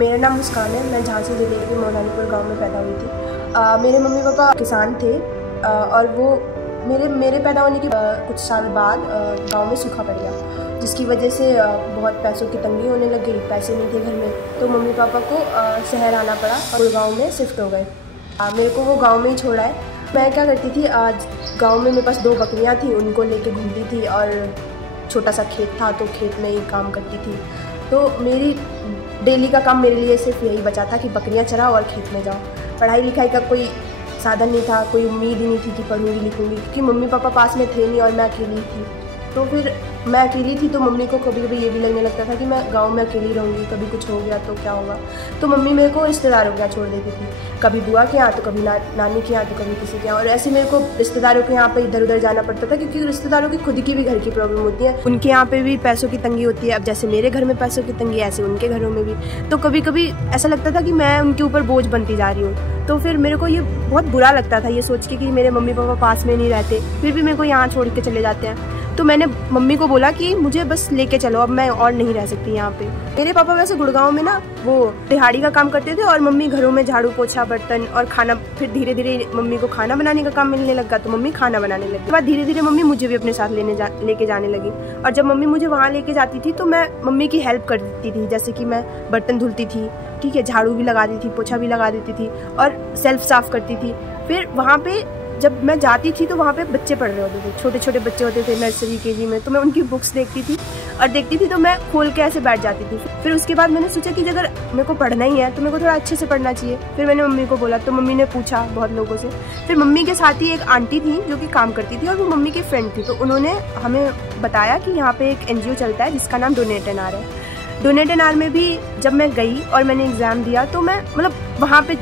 मेरा नाम मुस्कान है। मैं झांसी जिले के मौलानीपुर गांव में पैदा हुई थी। मेरे मम्मी पापा किसान थे और वो मेरे पैदा होने के कुछ साल बाद गांव में सूखा पड़ गया, जिसकी वजह से बहुत पैसों की तंगी होने लग गई। पैसे नहीं थे घर में, तो मम्मी पापा को शहर आना पड़ा और गाँव में शिफ्ट हो गए। मेरे को वो गाँव में ही छोड़ा है। मैं क्या करती थी, आज गाँव में मेरे पास 2 बकरियाँ थी, उनको लेके घूमती थी और छोटा सा खेत था तो खेत में ही काम करती थी। तो मेरी डेली का काम मेरे लिए सिर्फ यही बचा था कि बकरियां चराओ और खेत में जाओ। पढ़ाई लिखाई का कोई साधन नहीं था, कोई उम्मीद ही नहीं थी कि पढ़ूंगी लिखूंगी, क्योंकि मम्मी पापा पास में थे नहीं और मैं अकेली थी। तो फिर मैं अकेली थी तो मम्मी को कभी कभी ये भी लगने लगता था कि मैं गांव में अकेली रहूँगी, कभी कुछ हो गया तो क्या होगा। तो मम्मी मेरे को रिश्तेदारों के यहाँ छोड़ देती थी, कभी बुआ के यहाँ तो कभी नानी के यहाँ तो कभी किसी के यहाँ। और ऐसे मेरे को रिश्तेदारों के यहाँ पे इधर उधर जाना पड़ता था, क्योंकि रिश्तेदारों की खुद की भी घर की प्रॉब्लम होती है, उनके यहाँ पे भी पैसों की तंगी होती है। अब जैसे मेरे घर में पैसों की तंगी, ऐसे उनके घरों में भी। तो कभी कभी ऐसा लगता था कि मैं उनके ऊपर बोझ बनती जा रही हूँ। तो फिर मेरे को ये बहुत बुरा लगता था ये सोच के कि मेरे मम्मी पापा पास में नहीं रहते, फिर भी मेरे को यहाँ छोड़ के चले जाते हैं। तो मैंने मम्मी को बोला कि मुझे बस लेके चलो, अब मैं और नहीं रह सकती यहाँ पे। मेरे पापा वैसे गुड़गांव में ना वो दिहाड़ी का काम करते थे और मम्मी घरों में झाड़ू पोछा बर्तन और खाना। फिर धीरे धीरे मम्मी को खाना बनाने का काम मिलने लगा तो मम्मी खाना बनाने लगी। उसके बाद धीरे धीरे मम्मी मुझे भी अपने साथ लेके जाने लगी। और जब मम्मी मुझे वहाँ लेके जाती थी तो मैं मम्मी की हेल्प कर देती थी, जैसे कि मैं बर्तन धुलती थी, ठीक है, झाड़ू भी लगा देती थी, पोछा भी लगा देती थी और सेल्फ साफ करती थी। फिर वहाँ पे जब मैं जाती थी तो वहाँ पे बच्चे पढ़ रहे होते थे, छोटे छोटे बच्चे होते थे नर्सरी केजी में। तो मैं उनकी बुक्स देखती थी और देखती थी तो मैं खोल के ऐसे बैठ जाती थी। फिर उसके बाद मैंने सोचा कि अगर मेरे को पढ़ना ही है तो मेरे को थोड़ा अच्छे से पढ़ना चाहिए। फिर मैंने मम्मी को बोला तो मम्मी ने पूछा बहुत लोगों से। फिर मम्मी के साथ ही एक आंटी थी जो कि काम करती थी और वो मम्मी की फ्रेंड थी। तो उन्होंने हमें बताया कि यहाँ पे एक NGO चलता है जिसका नाम डोनेट एन आर है। डोनेट एन आर में भी जब मैं गई और मैंने एग्ज़ाम दिया तो मैं वहाँ पे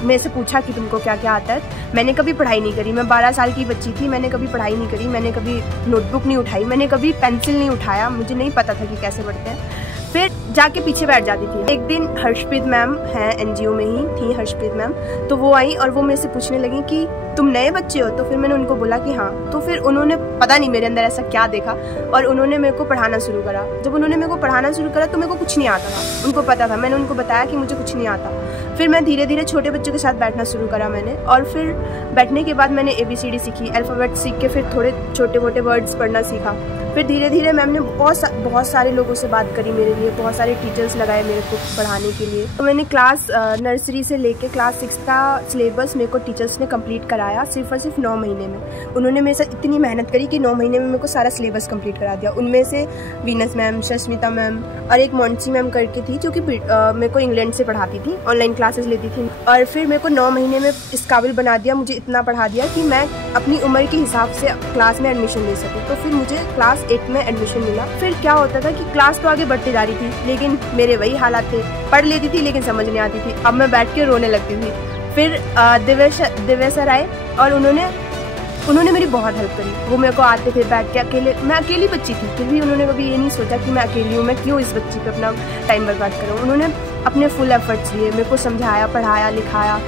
मेरे से पूछा कि तुमको क्या क्या आता है। मैंने कभी पढ़ाई नहीं करी, मैं 12 साल की बच्ची थी, मैंने कभी पढ़ाई नहीं करी, मैंने कभी नोटबुक नहीं उठाई, मैंने कभी पेंसिल नहीं उठाया, मुझे नहीं पता था कि कैसे पढ़ते हैं। फिर जाके पीछे बैठ जाती थी। एक दिन हर्षप्रीत मैम हैं, NGO में ही थी हर्षप्रीत मैम, तो वो आई और वो मेरे से पूछने लगी कि तुम नए बच्चे हो। तो फिर मैंने उनको बोला कि हाँ। तो फिर उन्होंने पता नहीं मेरे अंदर ऐसा क्या देखा और उन्होंने मेरे को पढ़ाना शुरू करा। जब उन्होंने मेरे को पढ़ाना शुरू करा तो मेरे को कुछ नहीं आता था, उनको पता था। मैंने उनको बताया कि मुझे कुछ नहीं आता। फिर मैं धीरे धीरे छोटे बच्चों के साथ बैठना शुरू करा मैंने, और फिर बैठने के बाद मैंने ABCD सीखी, अल्फ़ाबेट सीख के फिर थोड़े छोटे मोटे वर्ड्स पढ़ना सीखा। फिर धीरे धीरे मैम ने बहुत सारे लोगों से बात करी मेरे लिए, बहुत सारे टीचर्स लगाए मेरे को पढ़ाने के लिए। तो मैंने क्लास नर्सरी से लेके क्लास 6 का सिलेबस मेरे को टीचर्स ने कंप्लीट कराया सिर्फ और सिर्फ 9 महीने में। उन्होंने मेरे साथ इतनी मेहनत करी कि 9 महीने में मेरे को सारा सिलेबस कंप्लीट करा दिया। उनमें से वीनस मैम, शस्मिता मैम और एक मोंसी मैम करके थी जो कि मेरे को इंग्लैंड से पढ़ाती थी, ऑनलाइन क्लासेस लेती थी। और फिर मेरे को 9 महीने में इस काबिल बना दिया, मुझे इतना पढ़ा दिया कि मैं अपनी उम्र के हिसाब से क्लास में एडमिशन ले सकूँ। तो फिर मुझे क्लास 8 में एडमिशन मिला। फिर क्या होता था कि क्लास तो आगे बढ़ती जा रही थी, लेकिन मेरे वही हालात थे, पढ़ लेती थी लेकिन समझ नहीं आती थी। अब मैं बैठ के रोने लगती थी। फिर दिव्य सर आए और उन्होंने मेरी बहुत हेल्प करी। वो मेरे को आते थे बैठ के अकेले, मैं अकेली बच्ची थी, फिर भी उन्होंने कभी ये नहीं सोचा कि मैं अकेली हूँ, मैं क्यों इस बच्ची पे अपना टाइम बर्बाद करूँ। उन्होंने अपने फुल एफर्ट्स लिए, मेरे को समझाया, पढ़ाया, लिखाया,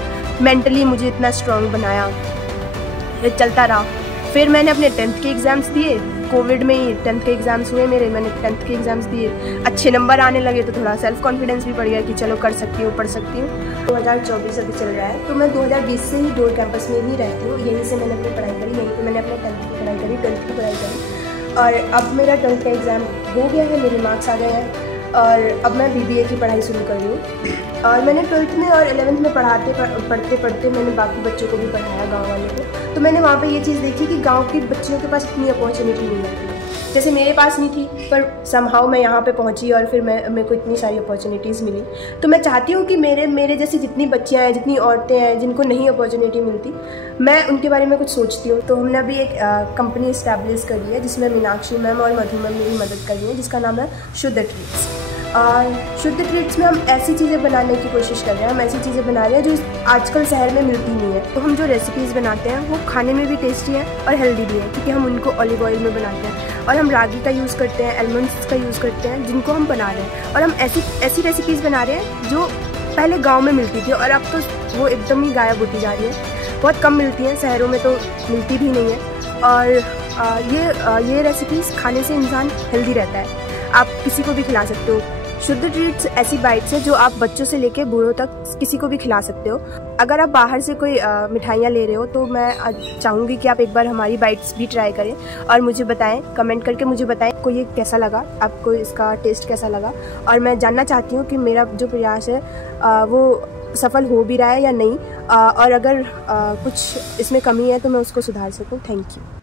मेंटली मुझे इतना स्ट्रॉन्ग बनाया। फिर चलता रहा। फिर मैंने अपने 10th के एग्ज़ाम्स दिए, कोविड में ही 10th के एग्ज़ाम्स हुए मेरे। मैंने 10th के एग्ज़ाम्स दिए, अच्छे नंबर आने लगे तो थोड़ा सेल्फ कॉन्फिडेंस भी बढ़ गया कि चलो कर सकती हूँ, पढ़ सकती हूँ। 2024 अभी चल रहा है, तो मैं 2020 से ही डोर कैंपस में ही रहती हूँ। यहीं से मैंने अपनी पढ़ाई करी, यहीं पर मैंने अपने 10th की पढ़ाई करी, 12th की पढ़ाई करी। और अब मेरा 12th का एग्ज़ाम हो गया है, मेरे मार्क्स आ गए हैं और अब मैं BBA की पढ़ाई शुरू कर रही हूँ। और मैंने 12th में और 11th में पढ़ते पढ़ते मैंने बाकी बच्चों को भी पढ़ाया, गांव वाले को। तो मैंने वहाँ पे ये चीज़ देखी कि गांव की बच्चियों के पास इतनी अपॉर्चुनिटी नहीं होती है, जैसे मेरे पास नहीं थी, पर समहाउ मैं यहाँ पे पहुँची और फिर मेरे को इतनी सारी अपॉर्चुनिटीज़ मिली। तो मैं चाहती हूँ कि मेरे जैसी जितनी बच्चियाँ हैं, जितनी औरतें हैं जिनको नहीं अपॉर्चुनिटी मिलती, मैं उनके बारे में कुछ सोचती हूँ। तो हमने अभी एक कंपनी इस्टेब्लिश करी है जिसमें मीनाक्षी मैम और मधु मैम मेरी मदद कर रही है, जिसका नाम है शुद्ध ट्रीट्स। और शुद्ध ट्रीट्स में हम ऐसी चीज़ें बनाने की कोशिश कर रहे हैं, हम ऐसी चीज़ें बना रहे हैं जो आजकल शहर में मिलती नहीं है। तो हम जो रेसिपीज़ बनाते हैं वो खाने में भी टेस्टी है और हेल्दी भी है, क्योंकि हम उनको ऑलिव ऑयल में बनाते हैं। और हम रागी का यूज़ करते हैं, आलमंड्स का यूज़ करते हैं, जिनको हम बना रहे हैं। और हम ऐसी रेसिपीज़ बना रहे हैं जो पहले गाँव में मिलती थी और अब तो वो एकदम ही गायब होती जा रही है, बहुत कम मिलती हैं, शहरों में तो मिलती भी नहीं है। और ये रेसिपीज़ खाने से इंसान हेल्दी रहता है, आप किसी को भी खिला सकते हो। शुद्ध ट्रीट्स ऐसी बाइट्स है जो आप बच्चों से लेके बूढ़ों तक किसी को भी खिला सकते हो। अगर आप बाहर से कोई मिठाइयाँ ले रहे हो तो मैं चाहूँगी कि आप एक बार हमारी बाइट्स भी ट्राई करें और मुझे बताएं, कमेंट करके मुझे बताएं आपको ये कैसा लगा, आपको इसका टेस्ट कैसा लगा। और मैं जानना चाहती हूँ कि मेरा जो प्रयास है वो सफल हो भी रहा है या नहीं, और अगर कुछ इसमें कमी है तो मैं उसको सुधार सकूँ। Thank you.